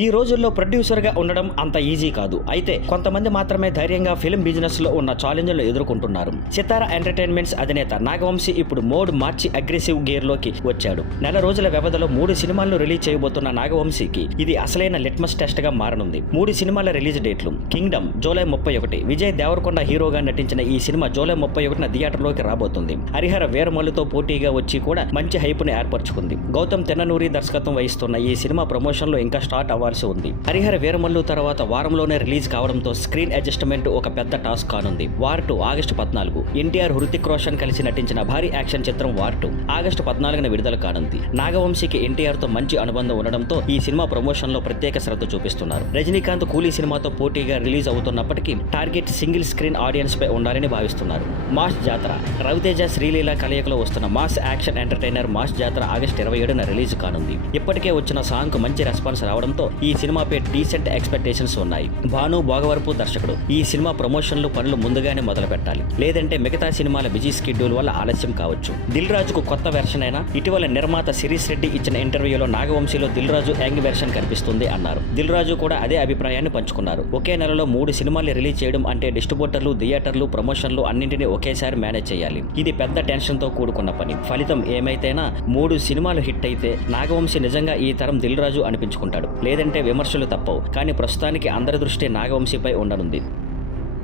ఈ రోజుల్లో ప్రొడ్యూసర్గా ఉండడం అంత ఈజీ కాదు. అయితే కొంతమంది మాత్రమే ధైర్యంగా ఫిల్మ్ బిజినెస్లో ఉన్న ఛాలెంజ్లు ఎదుర్కొంటున్నారు. సితారా ఎంటర్టైన్మెంట్స్ అధినేత నాగవంశీ ఇప్పుడు మోడ్ మార్చి అగ్రెసివ్ గేర్లోకి వచ్చాడు. నెల రోజుల వ్యవధిలో 3 సినిమాలను రిలీజ్ చేయబోతున్న నాగవంశీకి ఇది అసలైన లిట్మస్ టెస్ట్గా మారనుంది. 3 సినిమాల రిలీజ్ డేట్లు: కింగ్డమ్ జూలై 31, విజయ్ దేవరకొండ హీరోగా నటించిన ఈ సినిమా జూలై 31న థియేటర్లోకి రాబోతుంది. హరిహర వీరమల్లుతో పోటీగా వచ్చి కూడా మంచి హైప్ను ఏర్పరచుకుంది. గౌతమ్ తిన్ననూరి దర్శకత్వం వహిస్తున్న ఈ సినిమా ప్రమోషన్లో ఇంకా స్టార్ట్ అవ్వాల్సి ఉంది. హరిహర వీరమల్లు తర్వాత వారంలోనే రిలీజ్ కావడంతో స్క్రీన్ అడ్జస్ట్మెంట్ ఒక పెద్ద టాస్క్ కానుంది. వార్ 2 ఆగస్టు 14, ఎన్టీఆర్ హృతిక్ రోషన్ కలిసి నటించిన భారీ యాక్షన్ చిత్రం వార్ 2 ఆగస్టు 14న విడుదల కానుంది. నాగవంశీకి ఎన్టీఆర్ తో మంచి అనుబంధం ఉండడంతో ఈ సినిమా ప్రమోషన్ లో ప్రత్యేక శ్రద్ధ చూపిస్తున్నారు. రజనీకాంత్ కూలీ సినిమాతో పోటీగా రిలీజ్ అవుతున్నప్పటికీ టార్గెట్ సింగిల్ స్క్రీన్ ఆడియన్స్ పై ఉండాలని భావిస్తున్నారు. మాస్ జాతర రవితేజ శ్రీలీల కలయికలో వస్తున్న mass action entertainer Mass Jathara August 27న రిలీజ్ కానుంది. ఇప్పటికే వచ్చిన సాంగ్ కు మంచి రెస్పాన్స్ రావడంతో ఈ సినిమాపై డీసెంట్ ఎక్స్పెక్టేషన్స్ ఉన్నాయి. భాను భోగవరపు దర్శకుడు. ఈ సినిమా ప్రమోషన్లు పనులు ముందుగానే మొదలు పెట్టాలి, లేదంటే మిగతా సినిమాల బిజీ స్కెడ్యూల్ వల్ల ఆలస్యం కావచ్చు. దిల్ రాజుకు కొత్త వెర్షన్ అయినా ఇటీవల నిర్మాత శిరీష్ రెడ్డి ఇచ్చిన ఇంటర్వ్యూలో నాగవంశీలో దిల్ రాజు యంగ్ వెర్షన్ కనిపిస్తుంది అన్నారు. దిల్ రాజు కూడా అదే అభిప్రాయాన్ని పంచుకున్నారు. ఒకే నెలలో 3 సినిమాలు రిలీజ్ చేయడం అంటే డిస్ట్రిబ్యూటర్లు, థియేటర్లు, ప్రమోషన్లు అన్నింటినీ ఒకేసారి మేనేజ్ చేయాలి. ఇది పెద్ద టెన్షన్ తో కూడుకున్న పని. ఫలితం ఏమైతేనా 3 సినిమాలు హిట్ అయితే నాగవంశీ నిజంగా ఈ తరం దిల్ రాజు అనిపించుకుంటాడు, లేదంటే విమర్శలు తప్పవు. కానీ ప్రస్తుతానికి అందరి దృష్టి నాగవంశీపై ఉండనుంది.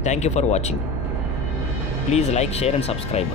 Thank you for watching. Please like, share and subscribe.